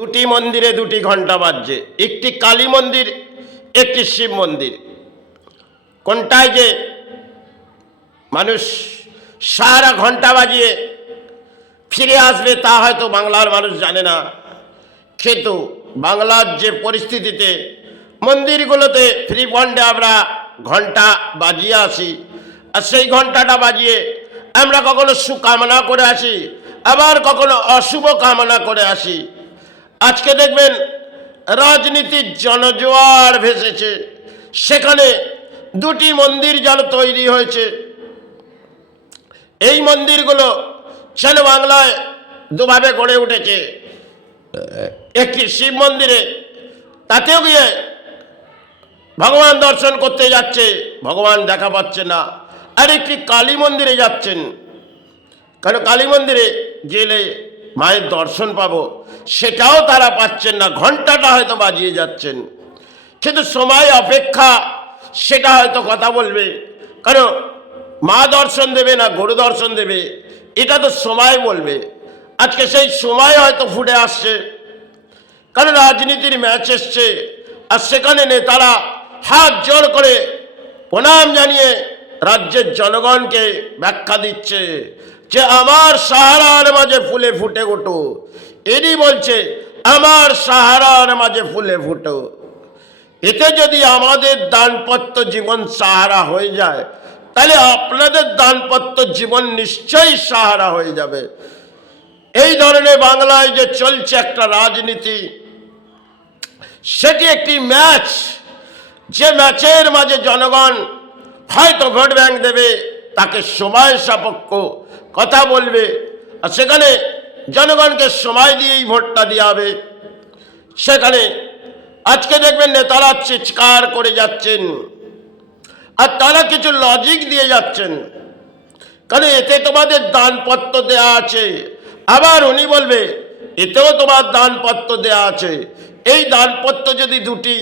দুটি মন্দিরে দুটি ঘন্টা বাজছে, একটি কালী মন্দির, একটি শিব মন্দির। কোনটায় যে মানুষ সারা ঘন্টা বাজিয়ে ফিরে আসবে তা হয়তো বাংলার মানুষ জানে না, কিন্তু বাংলার যে পরিস্থিতিতে মন্দিরগুলোতে ফ্রি ফান্ডে আমরা ঘন্টা বাজিয়ে আসি, আর সেই ঘন্টাটা বাজিয়ে আমরা কখনো সুকামনা করে আসি, আবার কখনো অশুভ কামনা করে আসি। আজকে দেখবেন রাজনীতির জনজোয়ার ভেসেছে, সেখানে দুটি মন্দির যেন তৈরি হয়েছে। এই মন্দিরগুলো যেন বাংলায় দুভাবে গড়ে উঠেছে। একটি শিব মন্দিরে, তাতেও গিয়ে ভগবান দর্শন করতে যাচ্ছে, ভগবান দেখা পাচ্ছে না। আর একটি কালী মন্দিরে যাচ্ছেন, কারণ কালী মন্দিরে গেলে মায়ের দর্শন পাবো, সেটাও তারা পাচ্ছেন না। ঘন্টাটা হয়তো বাজিয়ে যাচ্ছেন, কিন্তু সময় অপেক্ষা সেটা হয়তো কথা বলবে। কারণ মা দর্শন দেবে না গরু দর্শন দেবে, এটা তো সময় বলবে। আজকে সেই সময় হয়তো ফুটে আসছে, কারণ রাজনীতির ম্যাচ এসছে, আর সেখানে নেতারা হাত জোড় করে প্রণাম জানিয়ে রাজ্যের জনগণকে ব্যাখ্যা দিচ্ছে যে আমার সাহারার মাঝে ফুলে ফুটে ওঠো। এরই বলছে আমার সাহারার মাঝে ফুলে ফুটো। এতে যদি আমাদের দানপত্য জীবন সাহারা হয়ে যায়, তাহলে আপনাদের দানপত্য জীবন নিশ্চয়ই সাহারা হয়ে যাবে। এই ধরনের বাংলায় যে চলছে একটা রাজনীতি, সেটি একটি ম্যাচ, যে ম্যাচের মাঝে জনগণ হয়তো ভোট ব্যাংক দেবে, তাকে সময় সাপেক্ষ কথা বলবে, আর সেখানে জনগণকে সময় দিয়েই ভোটটা দেওয়া হবে। সেখানে আজকে দেখবেন নেতারা চিৎকার করে যাচ্ছেন, আর তারা কিছু লজিক দিয়ে যাচ্ছেন, কারণ এতে তোমাদের দানপত্র দেয়া আছে। আবার উনি বলবে এতেও তোমার দানপত্র দেয়া আছে। এই দানপত্র যদি দুটি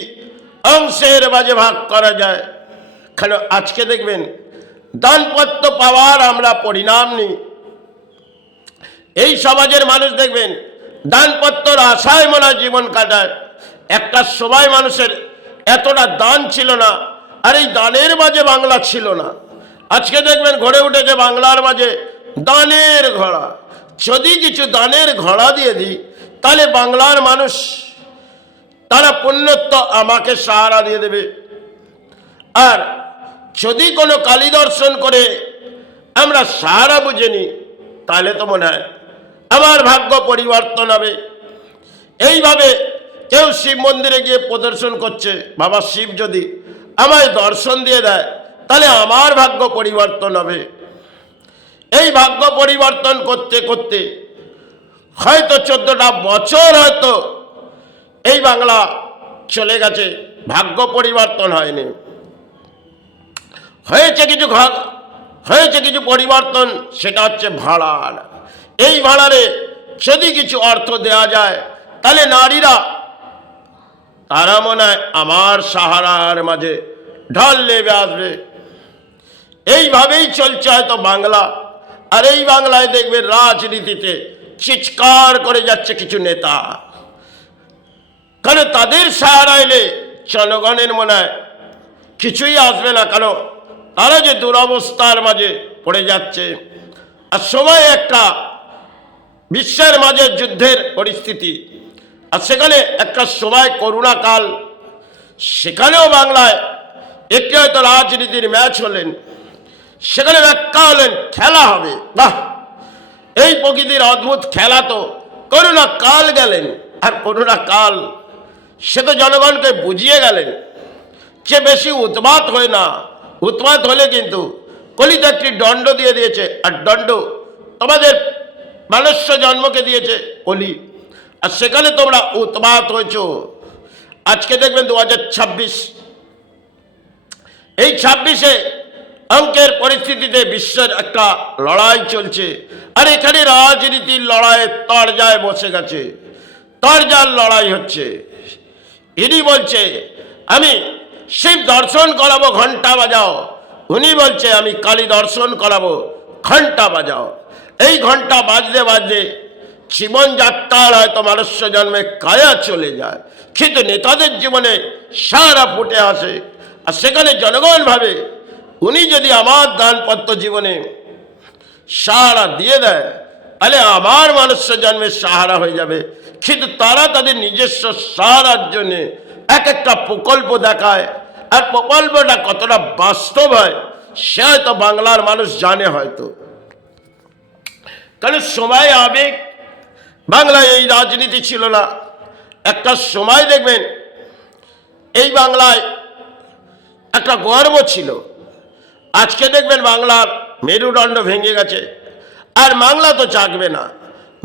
অংশের মাঝে ভাগ করা যায়, কারণ আজকে দেখবেন দানপত্র পাওয়ার আমরা পরিণাম নিই। এই সমাজের মানুষ দেখবেন দানপত্রর আশায় মনে হয় জীবন কাটায়। একটা সময় মানুষের এতটা দান ছিল না, আর এই দানের মাঝে বাংলা ছিল না। আজকে দেখবেন গড়ে উঠেছে বাংলার মাঝে দানের ঘোড়া। যদি কিছু দানের ঘোড়া দিয়ে দিই, তাহলে বাংলার মানুষ তারা পুণ্যত্ব আমাকে সাহারা দিয়ে দেবে। আর যদি কোনো কালী দর্শন করে আমরা সাহারা বুঝে নিই, তাহলে তো মনে হয় আমার ভাগ্য পরিবর্তন হবে। এইভাবে কেউ শিব মন্দিরে গিয়ে প্রদর্শন করছে, বাবা শিব যদি আমায় দর্শন দিয়ে দেয়, তাহলে আমার ভাগ্য পরিবর্তন হবে। এই ভাগ্য পরিবর্তন করতে করতে হয়তো 14টা বছর হয়তো এই বাংলা চলে গেছে, ভাগ্য পরিবর্তন হয়নি। হয়েছে কিছু পরিবর্তন, সেটা হচ্ছে ভাড়ার। এই ভাড়ারে যদি কিছু অর্থ দেওয়া যায়, তাহলে নারীরা তারা মনে হয় আমার সাহারার মাঝে ঢল নেমে আসবে। এইভাবেই চলছে হয়তো বাংলা। আর এই বাংলায় দেখবে রাজনীতিতে চিৎকার করে যাচ্ছে কিছু নেতা, কারণ তাদের সাহারা এলে জনগণের মনে হয় কিছুই আসবে না, কারণ তারা যে দুরবস্থার মাঝে পড়ে যাচ্ছে। আর সময় একটা বিশ্বের মাঝে যুদ্ধের পরিস্থিতি, আর সেখানে একটা সময় করোনা কাল, সেখানেও বাংলায় একটি হয়তো রাজনীতির ম্যাচ হলেন, সেখানে ব্যাখ্যা হলেন খেলা হবে। বাহ, এই প্রকৃতির অদ্ভুত খেলা। তো করোনা কাল গেলেন, আর করোনা কাল সে তো জনগণকে বুঝিয়ে গেলেন যে বেশি উৎপাত হয় না। উৎপাত হলে কিন্তু কলিতে একটি দণ্ড দিয়ে দিয়েছে, আর দণ্ড তোমাদের মনুষ্য জন্মকে দিয়েছে কলি, আর সেখানে তোমরা উৎপাত হয়েছ। আজকে দেখবেন 2026, এই 26-এ অঙ্কের পরিস্থিতিতে বিশ্বের একটা লড়াই চলছে, আর এখানে রাজনীতির লড়াইয়ের তরজায় বসে গেছে, তরজার লড়াই হচ্ছে। ইনি বলছে আমি শিব দর্শন করাবো, ঘন্টা বাজাও। উনি বলছে আমি কালী দর্শন করাবো, ঘন্টা বাজাও। এই ঘন্টা বাজতে বাজতে জীবনযাত্রার হয়তো মনুষ্য জন্মে কায়া চলে যায়, কিন্তু নেতাদের জীবনে সারা ফুটে আসে। আর সেখানে জনগণ ভাবে উনি যদি আমার দানপত্র জীবনে সাহারা দিয়ে দেয় তাহলে আমার মনুষ্য জন্মের সাহারা হয়ে যাবে। কিন্তু তারা তাদের নিজস্ব সাহারার জন্য এক একটা প্রকল্প দেখায়, আর প্রকল্পটা কতটা বাস্তব হয় সে হয়তো বাংলার মানুষ জানে হয়তো। কারণ সময় আবেগ, বাংলায় এই রাজনীতি ছিল না। একটা সময় দেখবেন এই বাংলায় একটা গর্ব ছিল। আজকে দেখবেন বাংলার মেরুদণ্ড ভেঙে গেছে। আর বাংলা তো জাগবে না,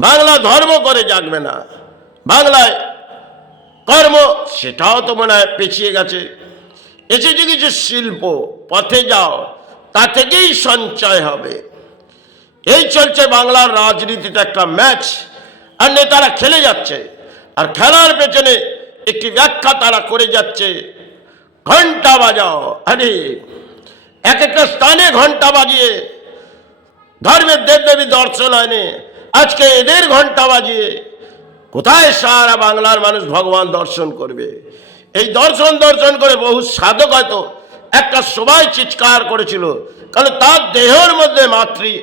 বাংলা ধর্ম করে জাগবে না, বাংলায় কর্ম সেটাও তো মনে হয় পেছিয়ে গেছে। এসেছে কিছু শিল্প, পথে যাও, তা থেকেই সঞ্চয় হবে। এই চলছে বাংলার রাজনীতিতে একটা ম্যাচ, আর নেতারা খেলে যাচ্ছে। আর খেলার পেছনে একটি ব্যাখ্যা তারা করে যাচ্ছে, ঘন্টা বাজাও। আরে এক একটা স্থানে ঘন্টা বাজিয়ে ধর্মের দেবদেবী দর্শন হয়নি, আজকে এদের ঘন্টা বাজিয়ে কোথায় সারা বাংলার মানুষ ভগবান দর্শন করবে? এই দর্শন করে বহু সাধক হয়তো একটা সময় চিৎকার করেছিল, কারণ তার দেহের মধ্যে মাতৃ,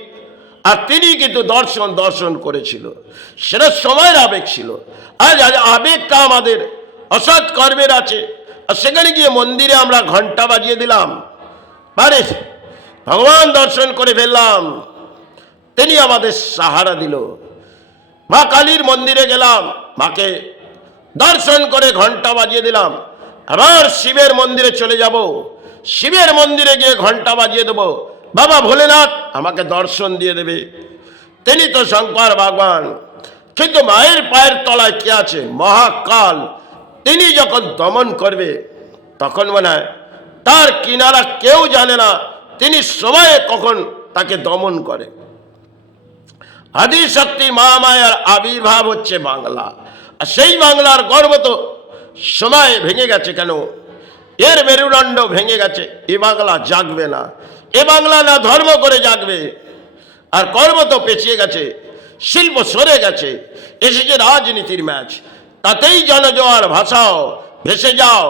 আর তিনি কিন্তু দর্শন করেছিল। সেটা সময়ের আবেগ ছিল। আজ আবেগটা আমাদের অসৎ কর্মের আছে, আর সেখানে গিয়ে মন্দিরে আমরা ঘন্টা বাজিয়ে দিলাম, মানে ভগবান দর্শন করে ফেললাম, তিনি আমাদের সাহারা দিল। মা কালীর মন্দিরে গেলাম, মাকে দর্শন করে ঘন্টা বাজিয়ে দিলাম। আবার শিবের মন্দিরে চলে যাব, শিবের মন্দিরে গিয়ে ঘন্টা বাজিয়ে দেব, বাবা ভোলেনাথ আমাকে দর্শন দিয়ে দেবে, তিনি তো শঙ্কর ভগবান। কিন্তু মায়ের পায়ের তলায় কে আছে? মহাকাল। তিনি যখন দমন করবে তখন মনে হয় তার কিনারা কেউ জানে না, তিনি সময়ে কখন তাকে দমন করে। আদিশক্তি মহামায়ার আবির্ভাব হচ্ছে বাংলা, আর সেই বাংলার গর্ব তো সময় ভেঙে গেছে। কেন? এর মেরুদণ্ড ভেঙে গেছে। এ বাংলা জাগবে না, এ বাংলা না ধর্ম করে জাগবে, আর কর্ম তো পেছিয়ে গেছে, শিল্প সরে গেছে, এসেছে রাজনীতির ম্যাচ। তাতেই জনজোয়ার ভাসাও, ভেসে যাও।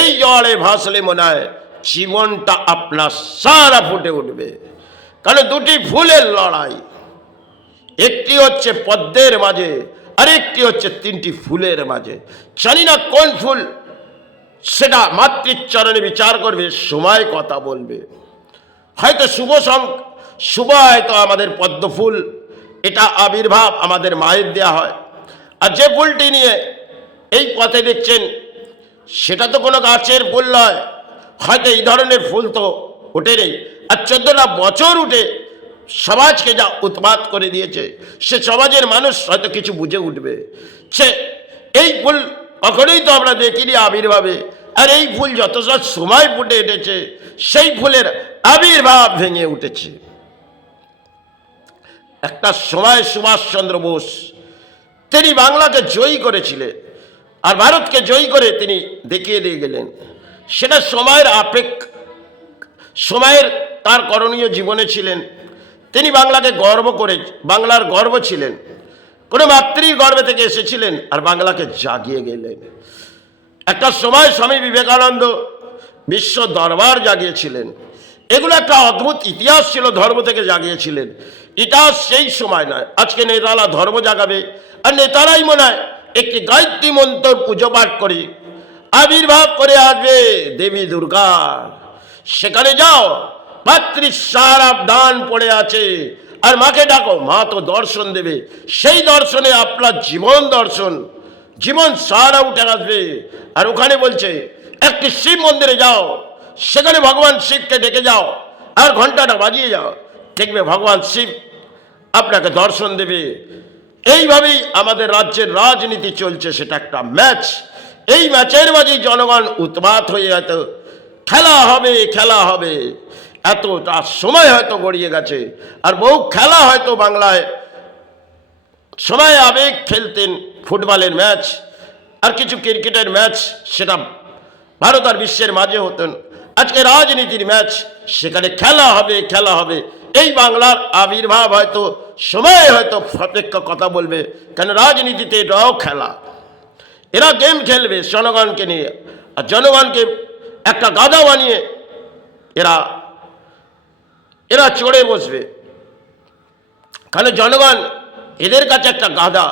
এই জোয়ারে ভাসলে মনে হয় জীবনটা আপনার সারা ফুটে উঠবে। কারণ দুটি ফুলের লড়াই, একটি হচ্ছে পদ্মের মাঝে, আরেকটি হচ্ছে তিনটি ফুলের মাঝে। জানি না কোন ফুল, সেটা মাতৃচরণে বিচার করবে, সময় কথা বলবে। হয়তো শুভ হয়তো আমাদের পদ্ম ফুল, এটা আবির্ভাব আমাদের মায়ের দেয়া হয়। আর যে ফুলটি নিয়ে এই পথে দেখছেন সেটা তো কোনো গাছের ফুল নয়, হয়তো এই ধরনের ফুল তো ওঠে নেই। আর 14টা বছর উঠে সমাজকে যা উৎপাত করে দিয়েছে, সে সমাজের মানুষ হয়তো কিছু বুঝে উঠবে। সে এই ফুল কখনোই তো আমরা দেখিনি আবির্ভাবে, আর এই ফুল যত সময় ফুটে উঠেছে সেই ফুলের আবির্ভাব ভেঙে উঠেছে। একটা সময় সুভাষচন্দ্র বোস তিনি বাংলাকে জয়ী করেছিলেন, আর ভারতকে জয়ী করে তিনি দেখিয়ে দিয়ে গেলেন। সেটা সময়ের সময়ের তার করণীয় জীবনে ছিলেন। তিনি বাংলাকে গর্ব করে, বাংলার গর্ব ছিলেন, কোনো মাতৃর গর্ভে থেকে এসেছিলেন, আর বাংলাকে জাগিয়ে গেলেন। একটা সময় স্বামী বিবেকানন্দ বিশ্ব দরবার জাগিয়েছিলেন। এগুলো একটা অদ্ভুত ইতিহাস ছিল, ধর্ম থেকে জাগিয়েছিলেন। এটা সেই সময় নয়। আজকে নেতারা ধর্ম জাগাবে, আর নেতারাই মনে হয় একটি গায়ত্রী মন্ত্র পুজো পাঠ করে আবির্ভাব করে আসবে দেবী দুর্গা। সেখানে যাও, মাতৃ সারা দান পড়ে আছে, আর মাকে ডাকো, মা তো দর্শন দেবে। সেই দর্শনে আপনার জীবন দর্শন, জীবন সারা উঠে আসবে। আর ওখানে বলছে একটি শিব মন্দিরে যাও, সেখানে ভগবান শিবকে ডেকে যাও, আর ঘন্টাটা বাজিয়ে যাও, দেখবে ভগবান শিব আপনাকে দর্শন দেবে। এইভাবেই আমাদের রাজ্যের রাজনীতি চলছে, সেটা একটা ম্যাচ। এই ম্যাচের মাঝেই জনগণ উৎপাত হয়ে হয়তো খেলা হবে। এতটা সময় হয়তো গড়িয়ে গেছে, আর বহু খেলা হয়তো বাংলায় সময় আবেগ খেলতেন, ফুটবলের ম্যাচ আর কিছু ক্রিকেটের ম্যাচ, সেটা ভারত আর বিশ্বের মাঝে হতেন। আজকে রাজনীতির ম্যাচ, সেখানে খেলা হবে। এই বাংলার আবির্ভাব হয়তো সময় হয়তো সাপেক্ষ কথা বলবে, কেন রাজনীতিতে এটাও খেলা। এরা গেম খেলবে জনগণকে নিয়ে, আর জনগণকে একটা গাধা বানিয়ে এরা এরা চড়ে বসবে। কারণ জনগণ এদের কাছে একটা গাধা,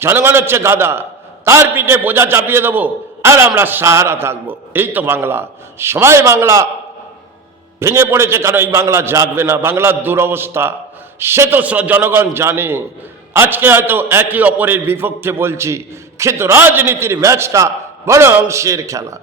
জনগণ হচ্ছে গাধা, তার পিঠে বোঝা চাপিয়ে দেবো আর আমরা সাহারা থাকবো। এই তো বাংলা। সবাই বাংলা ভেঙে পড়েছে, কারণ এই বাংলা জাগবে না, বাংলার দুরবস্থা সে তো জনগণ জানে। আজকে হয়তো একে অপরের বিপক্ষে বলছি, কিন্তু রাজনীতির ম্যাচটা বড় অংশের খেলা।